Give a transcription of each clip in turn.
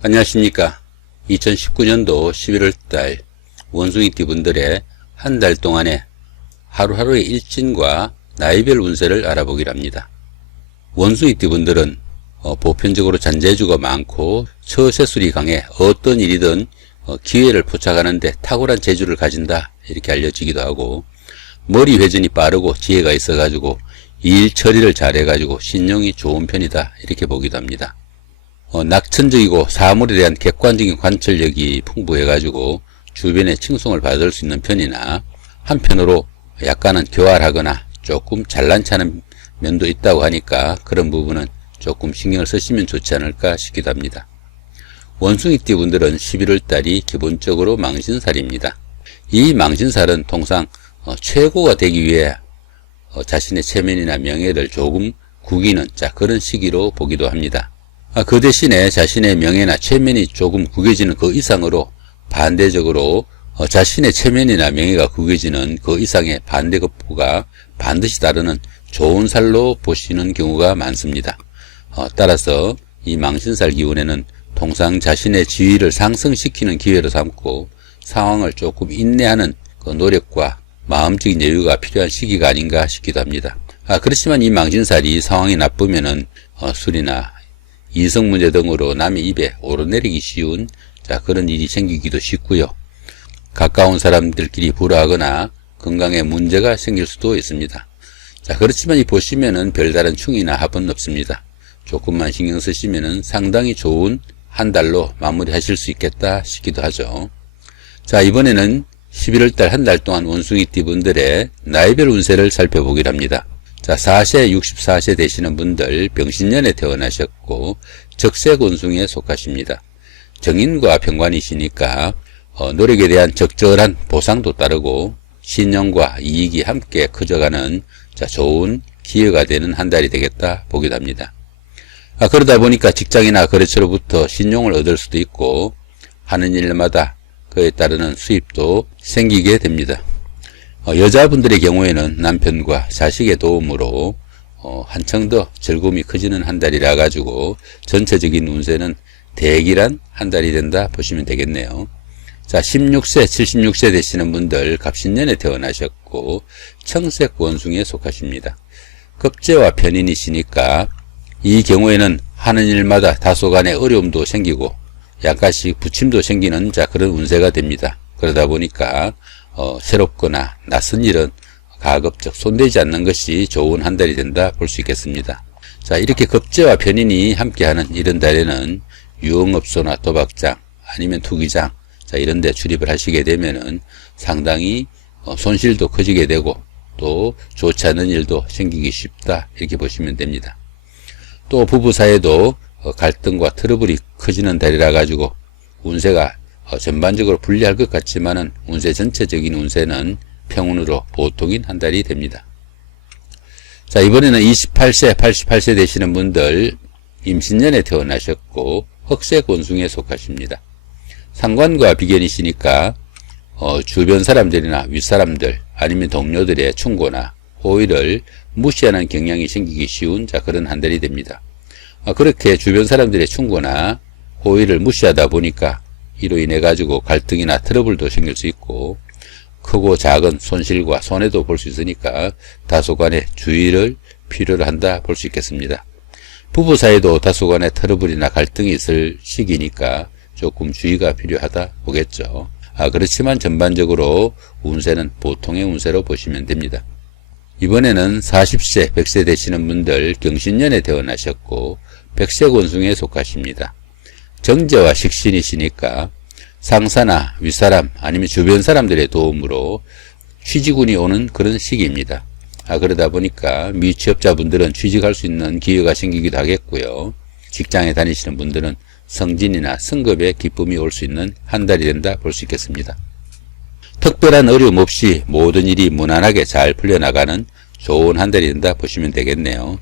안녕하십니까. 2019년도 11월달 원숭이띠 분들의 한 달 동안의 하루하루의 일진과 나이별 운세를 알아보기로 합니다. 원숭이띠 분들은 보편적으로 잔재주가 많고 처세술이 강해 어떤 일이든 기회를 포착하는데 탁월한 재주를 가진다 이렇게 알려지기도 하고, 머리 회전이 빠르고 지혜가 있어 가지고 일 처리를 잘해 가지고 신용이 좋은 편이다 이렇게 보기도 합니다. 낙천적이고 사물에 대한 객관적인 관찰력이 풍부해 가지고 주변의 칭송을 받을 수 있는 편이나, 한편으로 약간은 교활하거나 조금 잘난 체하는 면도 있다고 하니까 그런 부분은 조금 신경을 쓰시면 좋지 않을까 싶기도 합니다. 원숭이띠 분들은 11월달이 기본적으로 망신살입니다. 이 망신살은 통상 최고가 되기 위해 자신의 체면이나 명예를 조금 구기는 그런 시기로 보기도 합니다. 그 대신에 자신의 명예나 체면이 조금 구겨지는 그 이상으로 반대적으로 자신의 체면이나 명예가 구겨지는 그 이상의 반대급부가 반드시 따르는 좋은 살로 보시는 경우가 많습니다. 따라서 이 망신살 기운에는 통상 자신의 지위를 상승시키는 기회로 삼고 상황을 조금 인내하는 그 노력과 마음적인 여유가 필요한 시기가 아닌가 싶기도 합니다. 그렇지만 이 망신살이 상황이 나쁘면은 술이나 이성 문제 등으로 남의 입에 오르내리기 쉬운 그런 일이 생기기도 쉽고요. 가까운 사람들끼리 불화하거나 건강에 문제가 생길 수도 있습니다. 그렇지만 이 보시면은 별다른 충이나 합은 없습니다. 조금만 신경 쓰시면은 상당히 좋은 한 달로 마무리하실 수 있겠다 싶기도 하죠. 이번에는 11월달 한 달 동안 원숭이띠 분들의 나이별 운세를 살펴보기로 합니다. 4세, 64세 되시는 분들 병신년에 태어나셨고 적색 원숭이에 속하십니다. 정인과 편관이시니까 노력에 대한 적절한 보상도 따르고 신용과 이익이 함께 커져가는 좋은 기회가 되는 한 달이 되겠다 보기도 합니다. 그러다 보니까 직장이나 거래처로부터 신용을 얻을 수도 있고 하는 일마다 그에 따르는 수입도 생기게 됩니다. 여자분들의 경우에는 남편과 자식의 도움으로 한층 더 즐거움이 커지는 한 달이라 가지고 전체적인 운세는 대길한 한 달이 된다 보시면 되겠네요. 16세, 76세 되시는 분들 갑신년에 태어나셨고 청색 원숭이에 속하십니다. 급제와 편인이시니까 이 경우에는 하는 일마다 다소간의 어려움도 생기고 약간씩 부침도 생기는 그런 운세가 됩니다. 그러다 보니까 새롭거나 낯선 일은 가급적 손대지 않는 것이 좋은 한 달이 된다 볼 수 있겠습니다. 이렇게 급제와 편인이 함께하는 이런 달에는 유흥업소나 도박장 아니면 투기장 이런 데 출입을 하시게 되면은 상당히 손실도 커지게 되고 또 좋지 않은 일도 생기기 쉽다 이렇게 보시면 됩니다. 또 부부 사이에도 갈등과 트러블이 커지는 달이라 가지고 운세가 전반적으로 불리할 것 같지만은 운세 전체적인 운세는 평운으로 보통인 한 달이 됩니다. 이번에는 28세, 88세 되시는 분들 임신년에 태어나셨고 흑색 원숭이에 속하십니다. 상관과 비견이시니까 주변 사람들이나 윗사람들 아니면 동료들의 충고나 호의를 무시하는 경향이 생기기 쉬운 그런 한 달이 됩니다. 그렇게 주변 사람들의 충고나 호의를 무시하다 보니까 이로 인해 가지고 갈등이나 트러블도 생길 수 있고 크고 작은 손실과 손해도 볼 수 있으니까 다소간의 주의를 필요로 한다 볼 수 있겠습니다. 부부 사이도 다소간의 트러블이나 갈등이 있을 시기니까 조금 주의가 필요하다 보겠죠. 그렇지만 전반적으로 운세는 보통의 운세로 보시면 됩니다. 이번에는 40세, 100세 되시는 분들 경신년에 태어나셨고 백색 원숭이에 속하십니다. 정제와 식신이시니까 상사나 윗사람 아니면 주변 사람들의 도움으로 취직운이 오는 그런 시기입니다. 그러다 보니까 미취업자분들은 취직할 수 있는 기회가 생기기도 하겠고요. 직장에 다니시는 분들은 승진이나 승급의 기쁨이 올 수 있는 한 달이 된다 볼 수 있겠습니다. 특별한 어려움 없이 모든 일이 무난하게 잘 풀려나가는 좋은 한 달이 된다 보시면 되겠네요.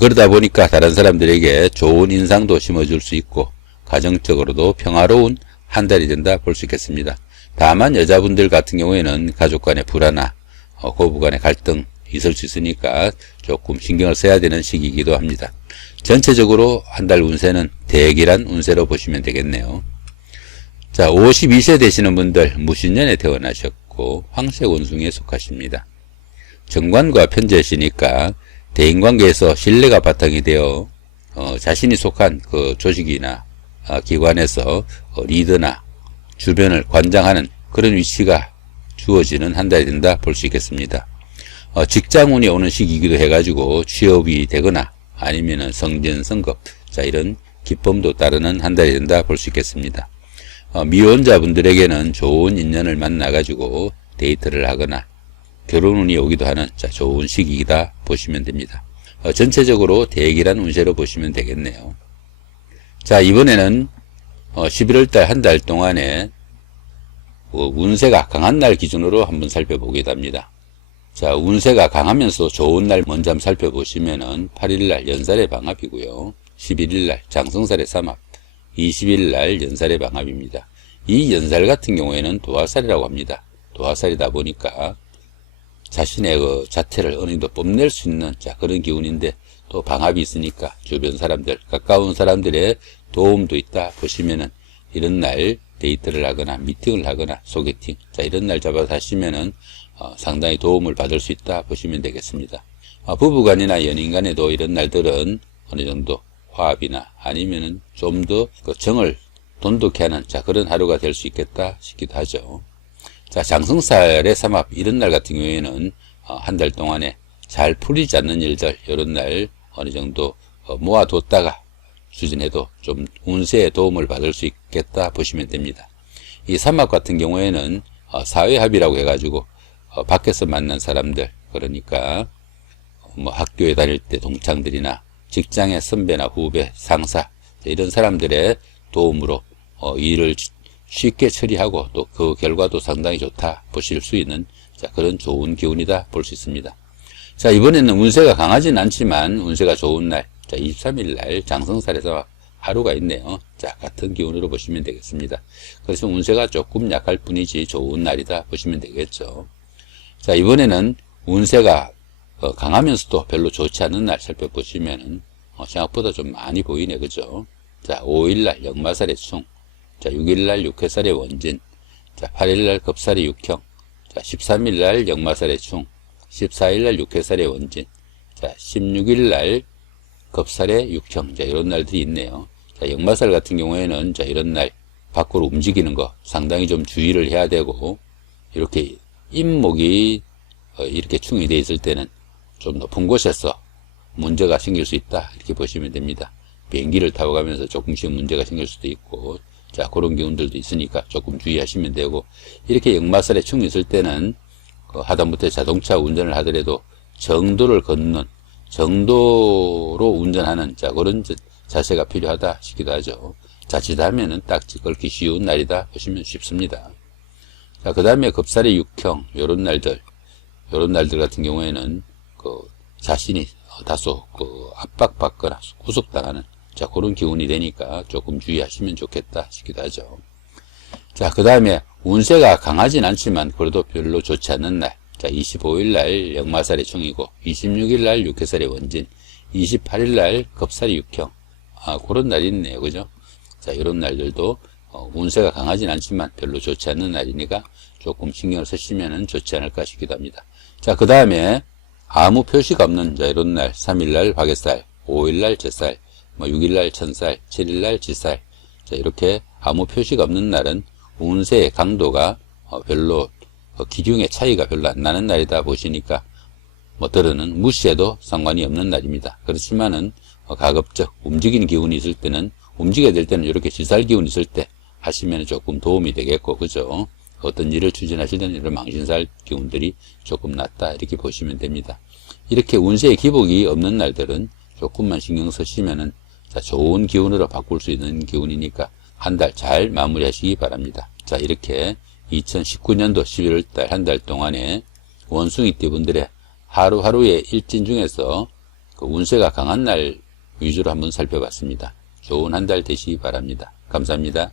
그러다 보니까 다른 사람들에게 좋은 인상도 심어줄 수 있고 가정적으로도 평화로운 한 달이 된다 볼 수 있겠습니다. 다만 여자분들 같은 경우에는 가족 간의 불화나 고부 간의 갈등 있을 수 있으니까 조금 신경을 써야 되는 시기이기도 합니다. 전체적으로 한 달 운세는 대기란 운세로 보시면 되겠네요. 자, 52세 되시는 분들 무신년에 태어나셨고 황색 원숭이에 속하십니다. 정관과 편재시니까 대인관계에서 신뢰가 바탕이 되어 자신이 속한 그 조직이나 기관에서 리더나 주변을 관장하는 그런 위치가 주어지는 한 달이 된다 볼 수 있겠습니다. 직장운이 오는 시기이기도 해가지고 취업이 되거나 아니면은 성진, 성급, 자, 이런 기쁨도 따르는 한 달이 된다 볼 수 있겠습니다. 미혼자분들에게는 좋은 인연을 만나가지고 데이트를 하거나 결혼운이 오기도 하는 자, 좋은 시기이다 보시면 됩니다. 전체적으로 대기란 운세로 보시면 되겠네요. 자, 이번에는 11월달 한 달 동안에 운세가 강한 날 기준으로 한번 살펴보기도 합니다. 자, 운세가 강하면서 좋은 날 먼저 한번 살펴보시면은 8일날 연살의 방합이고요. 11일날 장성살의 삼합, 20일날 연살의 방합입니다. 이 연살 같은 경우에는 도화살이라고 합니다. 도화살이다 보니까 자신의 그 자태를 어느 정도 뽐낼 수 있는 자, 그런 기운인데 또 방합이 있으니까 주변 사람들, 가까운 사람들의 도움도 있다 보시면은 이런 날 데이트를 하거나 미팅을 하거나 소개팅, 자, 이런 날 잡아서 하시면은 상당히 도움을 받을 수 있다 보시면 되겠습니다. 부부간이나 연인간에도 이런 날들은 어느 정도 화합이나 아니면은 좀 더 그 정을 돈독히 하는 자, 그런 하루가 될 수 있겠다 싶기도 하죠. 자, 장성살의 삼합 이런 날 같은 경우에는 한 달 동안에 잘 풀리지 않는 일들 이런 날 어느 정도 모아뒀다가 추진해도 좀 운세에 도움을 받을 수 있겠다 보시면 됩니다. 이 삼합 같은 경우에는 사회합이라고 해가지고 밖에서 만난 사람들, 그러니까 뭐 학교에 다닐 때 동창들이나 직장의 선배나 후배, 상사 이런 사람들의 도움으로 일을 쉽게 처리하고 또 그 결과도 상당히 좋다 보실 수 있는 자, 그런 좋은 기운이다 볼 수 있습니다. 자, 이번에는 운세가 강하진 않지만 운세가 좋은 날, 자, 23일 날 장성살에서 하루가 있네요. 자, 같은 기운으로 보시면 되겠습니다. 그래서 운세가 조금 약할 뿐이지 좋은 날이다 보시면 되겠죠. 자, 이번에는 운세가 강하면서도 별로 좋지 않은 날 살펴보시면은 생각보다 좀 많이 보이네, 그죠? 자, 5일날 역마살의 충, 자, 6일날 육해살의 원진, 자, 8일날 급살의 육형, 자, 13일날 역마살의 충, 14일날 육해살의 원진, 자, 16일날 급살의 육형, 자, 이런 날들이 있네요. 자, 역마살 같은 경우에는 자, 이런 날 밖으로 움직이는 거 상당히 좀 주의를 해야 되고, 이렇게 임목이 이렇게 충이 되어 있을 때는 좀 높은 곳에서 문제가 생길 수 있다 이렇게 보시면 됩니다. 비행기를 타고 가면서 조금씩 문제가 생길 수도 있고, 자, 그런 기운들도 있으니까 조금 주의하시면 되고, 이렇게 역마살에 충이 있을 때는 하다못해 자동차 운전을 하더라도 정도를 걷는, 정도로 운전하는 자, 그런 자세가 필요하다 싶기도 하죠. 자칫하면은 딱지 걸기 쉬운 날이다 보시면 쉽습니다. 자, 그 다음에 급살의 육형, 요런 날들 같은 경우에는 자신이 다소 압박받거나 구속당하는 자, 그런 기운이 되니까 조금 주의하시면 좋겠다 싶기도 하죠. 자, 그 다음에 운세가 강하진 않지만 그래도 별로 좋지 않는 날, 자, 25일날 역마살의 충이고 26일날 육해살의 원진, 28일날 급살의 육형, 그런 날이 있네요, 그죠? 자, 이런 날들도 운세가 강하진 않지만 별로 좋지 않는 날이니까 조금 신경을 쓰시면 좋지 않을까 싶기도 합니다. 자, 그 다음에 아무 표시가 없는 자, 이런 날 3일날 화개살, 5일날 제살, 6일날 천살, 7일날 지살, 자, 이렇게 아무 표시가 없는 날은 운세의 강도가 별로 기중의 차이가 별로 안 나는 날이다 보시니까 들어는 무시해도 상관이 없는 날입니다. 그렇지만은 가급적 움직이는 기운이 있을 때는, 움직여야 될 때는 이렇게 지살 기운이 있을 때 하시면 조금 도움이 되겠고, 그죠? 어떤 일을 추진하실 때는 이런 망신살 기운들이 조금 낫다 이렇게 보시면 됩니다. 이렇게 운세의 기복이 없는 날들은 조금만 신경 쓰시면은 자, 좋은 기운으로 바꿀 수 있는 기운이니까 한 달 잘 마무리하시기 바랍니다. 자, 이렇게 2019년도 11월달 한 달 동안에 원숭이띠 분들의 하루하루의 일진 중에서 그 운세가 강한 날 위주로 한번 살펴봤습니다. 좋은 한 달 되시기 바랍니다. 감사합니다.